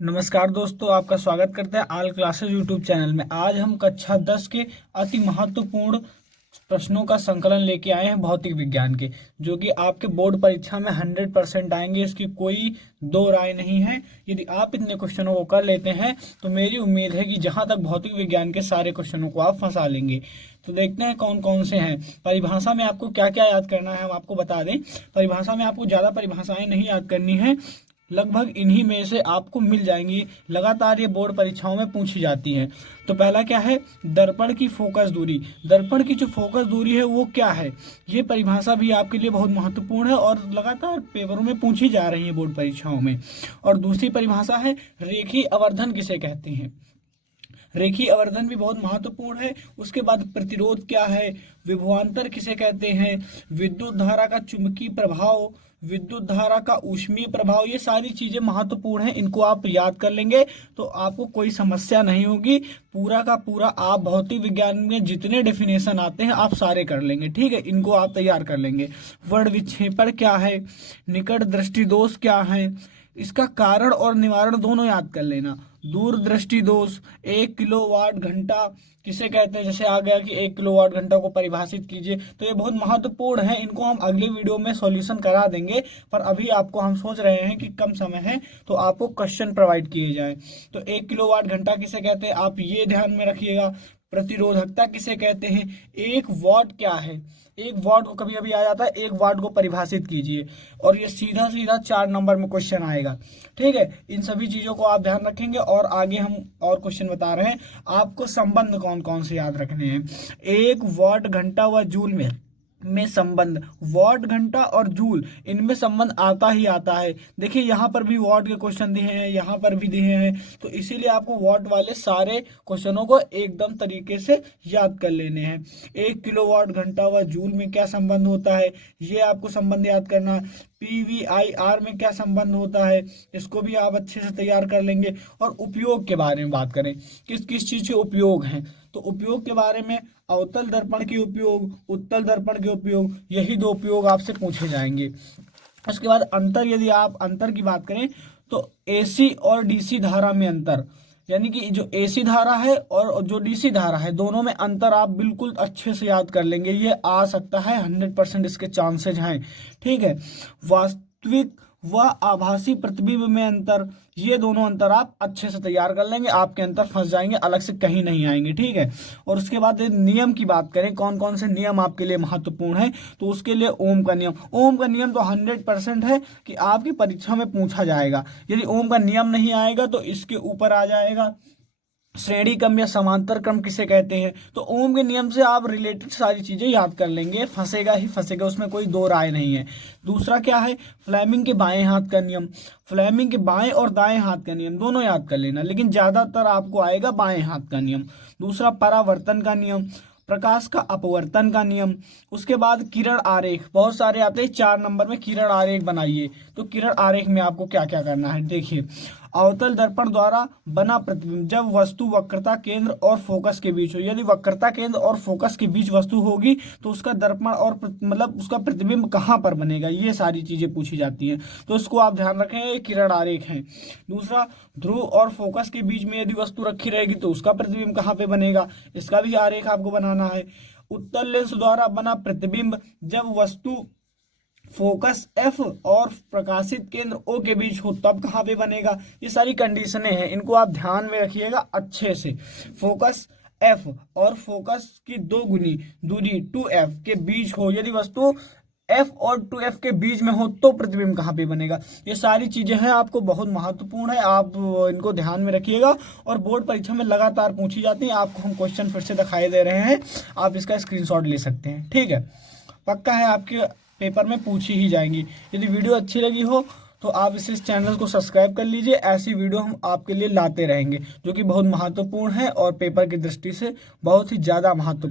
नमस्कार दोस्तों, आपका स्वागत करते हैं ऑल क्लासेस यूट्यूब चैनल में। आज हम कक्षा 10 के अति महत्वपूर्ण प्रश्नों का संकलन लेके आए हैं भौतिक विज्ञान के, जो कि आपके बोर्ड परीक्षा में 100% आएंगे। इसकी कोई दो राय नहीं है। यदि आप इतने क्वेश्चनों को कर लेते हैं तो मेरी उम्मीद है कि जहां तक भौतिक विज्ञान के सारे क्वेश्चनों को आप फंसा लेंगे। तो देखते हैं कौन कौन से हैं। परिभाषा में आपको क्या क्या याद करना है हम आपको बता दें। परिभाषा में आपको ज़्यादा परिभाषाएं नहीं याद करनी है, लगभग इन्हीं में से आपको मिल जाएंगी। लगातार ये बोर्ड परीक्षाओं में पूछी जाती हैं। तो पहला क्या है, दर्पण की फोकस दूरी। दर्पण की जो फोकस दूरी है वो क्या है, ये परिभाषा भी आपके लिए बहुत महत्वपूर्ण है और लगातार पेपरों में पूछी जा रही है बोर्ड परीक्षाओं में। और दूसरी परिभाषा है रेखीय आवर्धन किसे कहते हैं। रेखीय आवर्धन भी बहुत महत्वपूर्ण है। उसके बाद प्रतिरोध क्या है, विभवांतर किसे कहते हैं, विद्युत धारा का चुंबकीय प्रभाव, विद्युत धारा का ऊष्मीय प्रभाव, ये सारी चीजें महत्वपूर्ण हैं। इनको आप याद कर लेंगे तो आपको कोई समस्या नहीं होगी। पूरा का पूरा आप भौतिक विज्ञान में जितने डेफिनेशन आते हैं आप सारे कर लेंगे, ठीक है। इनको आप तैयार कर लेंगे। वर्ण विक्षेपण क्या है, निकट दृष्टि दोष क्या है, इसका कारण और निवारण दोनों याद कर लेना। दूरदृष्टि दोष, 1 किलोवाट घंटा किसे कहते हैं, जैसे आ गया कि 1 किलोवाट घंटा को परिभाषित कीजिए। तो ये बहुत महत्वपूर्ण है। इनको हम अगले वीडियो में सॉल्यूशन करा देंगे, पर अभी आपको हम सोच रहे हैं कि कम समय है तो आपको क्वेश्चन प्रोवाइड किए जाए। तो 1 किलोवाट घंटा किसे कहते हैं आप ये ध्यान में रखिएगा। प्रतिरोधकता किसे कहते हैं, 1 वॉट क्या है, 1 वॉट को कभी कभी आ जाता है, 1 वॉट को परिभाषित कीजिए। और ये सीधा सीधा 4 नंबर में क्वेश्चन आएगा, ठीक है। इन सभी चीजों को आप ध्यान रखेंगे और आगे हम और क्वेश्चन बता रहे हैं। आपको संबंध कौन कौन से याद रखने हैं। 1 वॉट घंटा व जूल में संबंध, वॉट घंटा और जूल इनमें संबंध आता ही आता है। देखिए यहाँ पर भी वॉट के क्वेश्चन दिए हैं, यहाँ पर भी दिए हैं, तो इसीलिए आपको वॉट वाले सारे क्वेश्चनों को एकदम तरीके से याद कर लेने हैं। 1 किलोवाट घंटा व जूल में क्या संबंध होता है, ये आपको संबंध याद करना है। PVIR में क्या संबंध होता है, इसको भी आप अच्छे से तैयार कर लेंगे। और उपयोग के बारे में बात करें, किस किस चीज के उपयोग हैं, तो उपयोग के बारे में अवतल दर्पण के उपयोग, उत्तल दर्पण के उपयोग, यही 2 उपयोग आपसे पूछे जाएंगे। उसके बाद अंतर, यदि आप अंतर की बात करें तो AC और DC धारा में अंतर, यानी कि जो AC धारा है और जो DC धारा है दोनों में अंतर आप बिल्कुल अच्छे से याद कर लेंगे। ये आ सकता है, 100% इसके चांसेज हैं, ठीक है। वास्तविक व आभासी प्रतिबिंब में अंतर, ये दोनों अंतर आप अच्छे से तैयार कर लेंगे। आपके अंतर फंस जाएंगे, अलग से कहीं नहीं आएंगे, ठीक है। और उसके बाद नियम की बात करें, कौन कौन से नियम आपके लिए महत्वपूर्ण है, तो उसके लिए ओम का नियम। ओम का नियम तो 100% है कि आपकी परीक्षा में पूछा जाएगा। यदि ओम का नियम नहीं आएगा तो इसके ऊपर आ जाएगा श्रेणी क्रम या समांतर क्रम किसे कहते हैं। तो ओम के नियम से आप रिलेटेड सारी चीजें याद कर लेंगे, फंसेगा ही फंसेगा, उसमें कोई दो राय नहीं है। दूसरा क्या है, फ्लेमिंग के बाएं हाथ का नियम। फ्लेमिंग के बाएं और दाएं हाथ का नियम दोनों याद कर लेना, लेकिन ज्यादातर आपको आएगा बाएं हाथ का नियम। दूसरा परावर्तन का नियम, प्रकाश का अपवर्तन का नियम। उसके बाद किरण आरेख, बहुत सारे आते हैं। 4 नंबर में किरण आरेख बनाइए। तो किरण आरेख में आपको क्या क्या करना है, देखिए। अवतल दर्पण द्वारा बना प्रतिबिंब, जब वस्तु वक्रता केंद्र और फोकस के बीच हो, यदि वक्रता केंद्र और फोकस के बीच वस्तु होगी तो उसका दर्पण और मतलब उसका प्रतिबिंब कहाँ पर बनेगा, ये सारी चीजें पूछी जाती हैं। तो इसको आप ध्यान रखें, ये किरण आरेख है। दूसरा, ध्रुव और फोकस के बीच में यदि वस्तु रखी रहेगी तो उसका प्रतिबिंब कहाँ पे बनेगा, इसका भी आरेख आपको बनाना है। उत्तल लेंस द्वारा बना प्रतिबिंब, जब वस्तु फोकस F और प्रकाशित केंद्र O के बीच हो तब कहाँ पे बनेगा। ये सारी कंडीशनें हैं, इनको आप ध्यान में रखिएगा अच्छे से। फोकस F और फोकस की 2 गुनी दूरी 2F के बीच हो, यदि वस्तु F और 2F के बीच में हो तो प्रतिबिंब कहाँ पे बनेगा। ये सारी चीजें हैं, आपको बहुत महत्वपूर्ण है, आप इनको ध्यान में रखिएगा। और बोर्ड परीक्षा में लगातार पूछी जाती है। आपको हम क्वेश्चन फिर से दिखाई दे रहे हैं, आप इसका स्क्रीनशॉट ले सकते हैं, ठीक है। पक्का है आपके पेपर में पूछी ही जाएंगी। यदि वीडियो अच्छी लगी हो तो आप इस चैनल को सब्सक्राइब कर लीजिए। ऐसी वीडियो हम आपके लिए लाते रहेंगे जो कि बहुत महत्वपूर्ण है और पेपर की दृष्टि से बहुत ही ज़्यादा महत्वपूर्ण।